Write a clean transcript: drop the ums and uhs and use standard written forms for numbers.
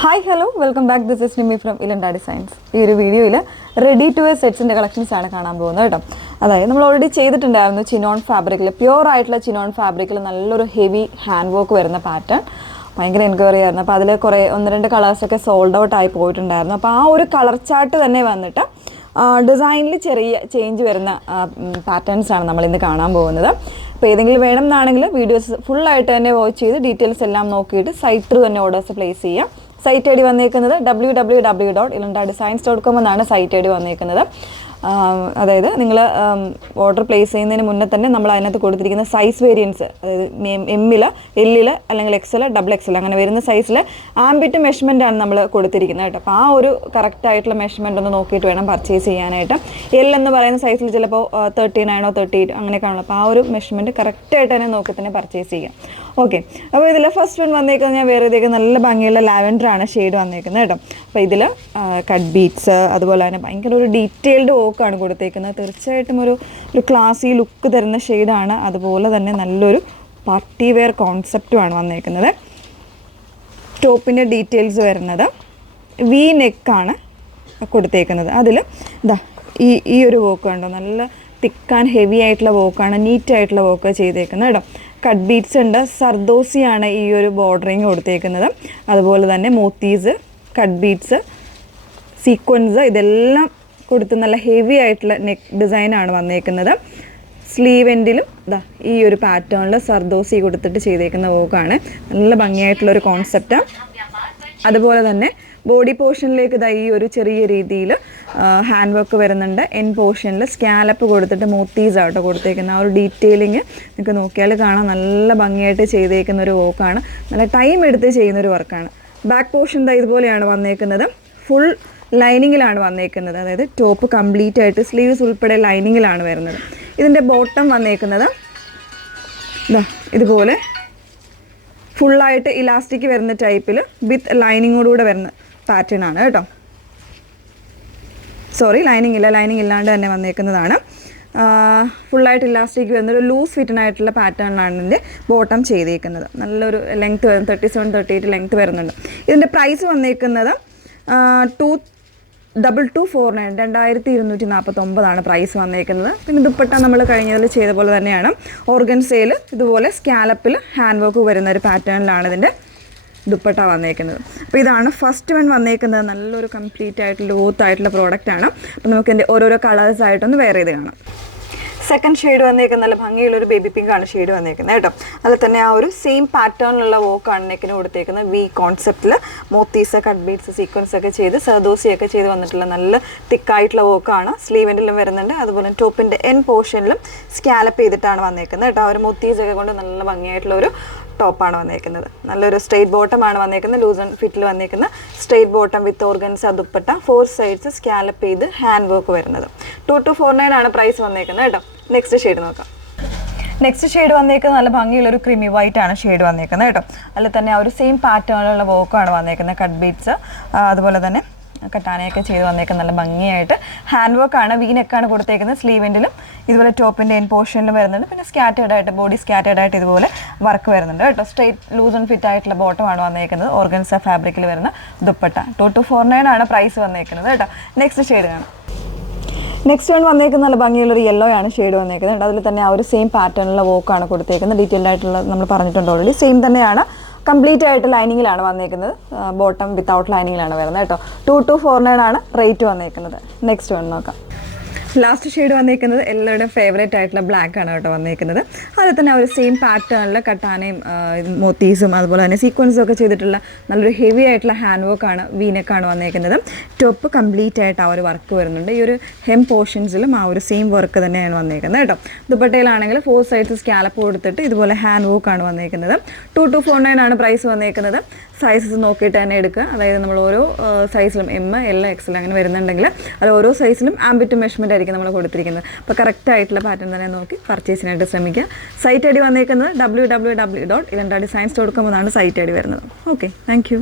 Hi hello welcome back. This is Nimi from ഇലണ്ട designs. ഈ ഒരു വീഡിയോയിൽ റെഡി ടു വെയർ സെറ്റ്സിൻ്റെ കളക്ഷൻസ് ആണ് കാണാൻ പോകുന്നത് കേട്ടോ. അതായത് നമ്മൾ ഓൾറെഡി ചെയ്തിട്ടുണ്ടായിരുന്നു ചിനോൺ ഫാബ്രിക്കിൽ, പ്യുവർ ആയിട്ടുള്ള ചിനോൺ ഫാബ്രിക്കിൽ നല്ലൊരു ഹെവി ഹാൻഡ് വർക്ക് വരുന്ന പാറ്റേൺ. ഭയങ്കര എൻക്വയറി ആയിരുന്നു. അപ്പോൾ അതിൽ കുറേ 1-2 കളേഴ്സൊക്കെ സോൾഡ് ഔട്ട് ആയി പോയിട്ടുണ്ടായിരുന്നു. അപ്പോൾ ആ ഒരു കളർ ചാർട്ട് തന്നെ വന്നിട്ട് ഡിസൈനിൽ ചെറിയ ചേഞ്ച് വരുന്ന പാറ്റേൺസാണ് നമ്മളിന്ന് കാണാൻ പോകുന്നത്. അപ്പോൾ ഏതെങ്കിലും വേണം എന്നാണെങ്കിൽ വീഡിയോസ് ഫുള്ളായിട്ട് തന്നെ വാച്ച് ചെയ്ത് ഡീറ്റെയിൽസ് എല്ലാം നോക്കിയിട്ട് സൈറ്റ് ത്രൂ തന്നെ ഓർഡേഴ്സ് പ്ലേസ് ചെയ്യാം. സൈറ്റ് ഐ ഡി വന്നേക്കുന്നത് www.ilandadesigns.com എന്നാണ് സൈറ്റ് ഐ ഡി വന്നേക്കുന്നത്. അതായത് നിങ്ങൾ ഓർഡർ പ്ലേസ് ചെയ്യുന്നതിന് മുന്നേ തന്നെ നമ്മൾ അതിനകത്ത് കൊടുത്തിരിക്കുന്ന സൈസ് വേരിയൻസ്, അതായത് എമ്മിൽ, എല്ലിൽ അല്ലെങ്കിൽ XL, XXL അങ്ങനെ വരുന്ന സൈസിൽ ആംബിറ്റ് മെഷർമെൻ്റാണ് നമ്മൾ കൊടുത്തിരിക്കുന്നത് കേട്ടോ. അപ്പോൾ ആ ഒരു കറക്റ്റ് ആയിട്ടുള്ള മെഷർമെൻ്റ് ഒന്ന് നോക്കിയിട്ട് വേണം പർച്ചേസ് ചെയ്യാനായിട്ട്. എൽ എന്ന് പറയുന്ന സൈസിൽ ചിലപ്പോൾ 39 38 അങ്ങനെ കാണുള്ളൂ. അപ്പോൾ ആ ഒരു മെഷർമെൻറ്റ് കറക്റ്റായിട്ട് തന്നെ നോക്കി തന്നെ പർച്ചേസ് ചെയ്യാം. ഓക്കെ, അപ്പോൾ ഇതിൽ ഫസ്റ്റ് വൺ വന്നേക്കുന്നത് ഞാൻ വേറെ ഇതൊക്കെ നല്ല ഭംഗിയുള്ള ലാവൻഡറാണ് ഷെയ്ഡ് വന്നേക്കുന്നത് കേട്ടോ. അപ്പോൾ ഇതിൽ കട്ട് ബീറ്റ്സ്, അതുപോലെ തന്നെ ഭയങ്കര ഒരു ഡീറ്റെയിൽഡ് വർക്കാണ് കൊടുത്തേക്കുന്നത്. തീർച്ചയായിട്ടും ഒരു ക്ലാസി ലുക്ക് തരുന്ന ഷെയ്ഡാണ്. അതുപോലെ തന്നെ നല്ലൊരു പാർട്ടി വെയർ കോൺസെപ്റ്റുമാണ് വന്നേക്കുന്നത്. ടോപ്പിൻ്റെ ഡീറ്റെയിൽസ് വരുന്നത് വി നെക്കാണ് കൊടുത്തേക്കുന്നത്. അതിൽ ഇതാ ഈ ഒരു വർക്ക് ഉണ്ടോ, നല്ല തിക്ക് ആൻഡ് ഹെവി ആയിട്ടുള്ള വർക്കാണ്, നീറ്റായിട്ടുള്ള വർക്ക് ചെയ്തേക്കുന്നത് കേട്ടോ. കട്ട് ബീറ്റ്സ് ഉണ്ട്, സർദോസിയാണ് ഈ ഒരു ബോർഡറിങ് കൊടുത്തേക്കുന്നത്. അതുപോലെ തന്നെ മോത്തീസ്, കട്ട് ബീറ്റ്സ്, സീക്വൻസ് ഇതെല്ലാം കൊടുത്ത് നല്ല ഹെവി ആയിട്ടുള്ള നെക്ക് ഡിസൈനാണ് വന്നേക്കുന്നത്. സ്ലീവ് എൻഡിലും ഇതാ ഈ ഒരു പാറ്റേണിൽ സർദോസി കൊടുത്തിട്ട് ചെയ്തേക്കുന്ന വർക്കാണ്. നല്ല ഭംഗിയായിട്ടുള്ളൊരു കോൺസെപ്റ്റാണ്. അതുപോലെ തന്നെ ബോഡി പോർഷനിലേക്ക് ഇതാ ഈ ഒരു ചെറിയ രീതിയിൽ ഹാൻഡ് വർക്ക് വരുന്നുണ്ട്. എൻ പോർഷനിൽ സ്കാലപ്പ് കൊടുത്തിട്ട് മോത്തീസ് ആട്ടോ കൊടുത്തേക്കുന്ന ആ ഒരു ഡീറ്റെയിലിങ് നിങ്ങൾക്ക് നോക്കിയാൽ കാണാം. നല്ല ഭംഗിയായിട്ട് ചെയ്തേക്കുന്ന ഒരു വർക്കാണ്, നല്ല ടൈം എടുത്ത് ചെയ്യുന്നൊരു വർക്കാണ്. ബാക്ക് പോർഷൻ ഇതാ ഇതുപോലെയാണ് വന്നേക്കുന്നത്. ഫുൾ ലൈനിങ്ങിലാണ് വന്നേക്കുന്നത്. അതായത് ടോപ്പ് കംപ്ലീറ്റ് ആയിട്ട് സ്ലീവ്സ് ഉൾപ്പെടെ ലൈനിങ്ങിലാണ് വരുന്നത്. ഇതിൻ്റെ ബോട്ടം വന്നേക്കുന്നത് ഇതാ ഇതുപോലെ ഫുള്ളായിട്ട് ഇലാസ്റ്റിക് വരുന്ന ടൈപ്പിൽ വിത്ത് ലൈനിങ്ങോടുകൂടെ വരുന്ന പാറ്റേൺ ആണ് കേട്ടോ. സോറി, ലൈനിങ് ഇല്ലാണ്ട് തന്നെ വന്നേക്കുന്നതാണ്. ഫുള്ളായിട്ട് ഇലാസ്റ്റിക് വരുന്നൊരു ലൂസ് ഫിറ്റിനായിട്ടുള്ള പാറ്റേണിലാണ് ഇതിൻ്റെ ബോട്ടം ചെയ്തേക്കുന്നത്. നല്ലൊരു ലെങ്ത്ത് വരും, 37-38 ലെങ്ത്ത് വരുന്നുണ്ട്. ഇതിൻ്റെ പ്രൈസ് വന്നേക്കുന്നത് 2249 2249 പ്രൈസ് വന്നേക്കുന്നത്. പിന്നെ ദുപ്പട്ട നമ്മൾ കഴിഞ്ഞതിൽ ചെയ്ത പോലെ തന്നെയാണ്. ഓർഗൻസയിൽ ഇതുപോലെ സ്കാലപ്പിൽ ഹാൻഡ് വർക്ക് വരുന്ന ഒരു പാറ്റേണിലാണ് ഇതിൻ്റെ ദുപ്പട്ട വന്നേക്കുന്നത്. അപ്പോൾ ഇതാണ് ഫസ്റ്റ് വൺ വന്നേക്കുന്നത്. നല്ലൊരു കംപ്ലീറ്റ് ആയിട്ടുള്ള ലോത്ത് ആയിട്ടുള്ള പ്രോഡക്റ്റാണ്. അപ്പോൾ നമുക്ക് ഇതിൻ്റെ ഓരോരോ കളേഴ്സായിട്ടൊന്ന് വെയർ ചെയ്ത് കാണാം. സെക്കൻഡ് ഷെയ്ഡ് വന്നേക്കുന്നത് നല്ല ഭംഗിയുള്ളൊരു ബേബി പിങ്ക് ആണ് ഷെയ്ഡ് വന്നേക്കുന്നത് കേട്ടോ. അതിൽ തന്നെ ആ ഒരു സെയിം പാറ്റേണിലുള്ള വർക്കാണ് നെക്കിന് കൊടുത്തേക്കുന്നത്. വി കോൺസെപ്റ്റിൽ മോത്തീസ്, കട്ട് ബീഡ്സ്, സീക്വൻസ് ഒക്കെ ചെയ്ത് സർദോസിയൊക്കെ ചെയ്ത് വന്നിട്ടുള്ള നല്ല തിക്കായിട്ടുള്ള വർക്കാണ്. സ്ലീവെൻറ്റിലും വരുന്നുണ്ട്. അതുപോലെ ടോപ്പിൻ്റെ എൻ പോർഷനിലും സ്കാലപ്പ് ചെയ്തിട്ടാണ് വന്നേക്കുന്നത് കേട്ടോ. ആ ഒരു മോത്തീസൊക്കെ കൊണ്ട് നല്ല ഭംഗിയായിട്ടുള്ള ഒരു ടോപ്പാണ് വന്നേക്കുന്നത്. നല്ലൊരു സ്ട്രെയിറ്റ് ബോട്ടമാണ് വന്നേക്കുന്നത്. ലൂസ് ആൻഡ് ഫിറ്റിൽ വന്നേക്കുന്ന സ്ട്രെയിറ്റ് ബോട്ടം വിത്ത് ഓർഗൻസ ദുപ്പട്ട, 4 സൈഡ്സ് സ്കാലപ്പ് ചെയ്ത് ഹാൻഡ് വർക്ക് വരുന്നത്. 2249 പ്രൈസ് വന്നേക്കുന്നത് കേട്ടോ. നെക്സ്റ്റ് ഷെയ്ഡ് നോക്കാം. നെക്സ്റ്റ് ഷെയ്ഡ് വന്നേക്കുന്നത് നല്ല ഭംഗിയുള്ളൊരു ക്രീമി വൈറ്റ് ആണ് ഷെയ്ഡ് വന്നേക്കുന്നത് കേട്ടോ. അതിൽ തന്നെ ആ ഒരു സെയിം പാറ്റേണിലുള്ള വർക്കാണ് വന്നേക്കുന്നത്. കട്ട് ബീഡ്സ്, അതുപോലെ തന്നെ കട്ടാനയൊക്കെ ചെയ്ത് വന്നേക്കുന്നത് നല്ല ഭംഗിയായിട്ട്. ഹാൻഡ് വർക്കാണ്, വീനെക്കാണ് കൊടുത്തേക്കുന്നത്. സ്ലീവെൻറ്റിലും ഇതുപോലെ ടോപ്പിൻ്റെ എൻ പോർഷനിലും വരുന്നുണ്ട്. പിന്നെ സ്കാറ്റേഡ് ആയിട്ട്, ബോഡി സ്കാറ്റേഡ് ആയിട്ട് ഇതുപോലെ വർക്ക് വരുന്നുണ്ട് കേട്ടോ. സ്ട്രെയിറ്റ് ലൂസ് ആൻഡ് ഫിറ്റ് ആയിട്ടുള്ള ബോട്ടമാണ് വന്നേക്കുന്നത്. ഓർഗൻസ ഫാബ്രിക്കിൽ വരുന്ന ദുപ്പട്ട. 2249 പ്രൈസ് വന്നേക്കുന്നത് കേട്ടോ. നെക്സ്റ്റ് ഷെയ്ഡ് കാണാം. നെക്സ്റ്റ് വൺ വന്നേക്കുന്നത് നല്ല ഭംഗിയുള്ളൊരു യെല്ലോ ആണ് ഷെയ്ഡ് വന്നേക്കുന്നത്. അതിൽ തന്നെ ആ ഒരു സെയിം പാറ്റേണിലുള്ള വർക്കാണ് കൊടുത്തേക്കുന്നത്. ഡീറ്റെയിൽഡ് ആയിട്ടുള്ള നമ്മൾ പറഞ്ഞിട്ടുണ്ട് ഓൾറെഡി. സെയിം തന്നെയാണ്, കംപ്ലീറ്റ് ആയിട്ട് ലൈനിങ്ങിലാണ് വന്നേക്കുന്നത്. ബോട്ടം വിത്തൗട്ട് ലൈനിങ്ങിലാണ് വരുന്നത് കേട്ടോ. 2249 റേറ്റ് വന്നേക്കുന്നത്. നെക്സ്റ്റ് വൺ നോക്കാം. ലാസ്റ്റ് ഷെയ്ഡ് വന്നേക്കുന്നത് എല്ലാവരുടെയും ഫേവറേറ്റ് ആയിട്ടുള്ള ബ്ലാക്ക് ആണ് കേട്ടോ വന്നേക്കുന്നത്. അതിൽ തന്നെ ഒരു സെയിം പാറ്റേണിൽ കട്ടാനയും മോത്തീസും അതുപോലെ തന്നെ സീക്വൻസും ഒക്കെ ചെയ്തിട്ടുള്ള നല്ലൊരു ഹെവി ആയിട്ടുള്ള ഹാൻഡ് വർക്കാണ്, വീനെക്കാണ് വന്നേക്കുന്നത്. ടോപ്പ് കംപ്ലീറ്റ് ആയിട്ട് ആ ഒരു വർക്ക് വരുന്നുണ്ട്. ഈ ഒരു ഹെം പോർഷൻസിലും ആ ഒരു സെയിം വർക്ക് തന്നെയാണ് വന്നേക്കുന്നത് കേട്ടോ. ദുപ്പട്ടയിലാണെങ്കിൽ 4 സൈഡ്സ് സ്കാലപ്പ് കൊടുത്തിട്ട് ഇതുപോലെ ഹാൻഡ് വർക്കാണ് വന്നേക്കുന്നത്. 2249 പ്രൈസ് വന്നേക്കുന്നത്. സൈസസ് നോക്കിയിട്ട് തന്നെ എടുക്കുക. അതായത് നമ്മൾ ഓരോ സൈസിലും എം, എൽ, XL അങ്ങനെ വരുന്നുണ്ടെങ്കിൽ അത് ഓരോ സൈസിലും ആംബിറ്റ് മെഷർമെൻ്റ് ആയിരിക്കും നമ്മൾ കൊടുത്തിരിക്കുന്നത്. അപ്പോൾ കറക്റ്റ് ആയിട്ടുള്ള പാറ്റേൺ തന്നെ നോക്കി പർച്ചേസിനായിട്ട് ശ്രമിക്കുക. സൈറ്റ് ഐ ഡി വന്നേക്കുന്നത് www.ilandadesigns.com എന്നാണ് സൈറ്റ് ഐ ഡി വരുന്നത്. Okay, thank you.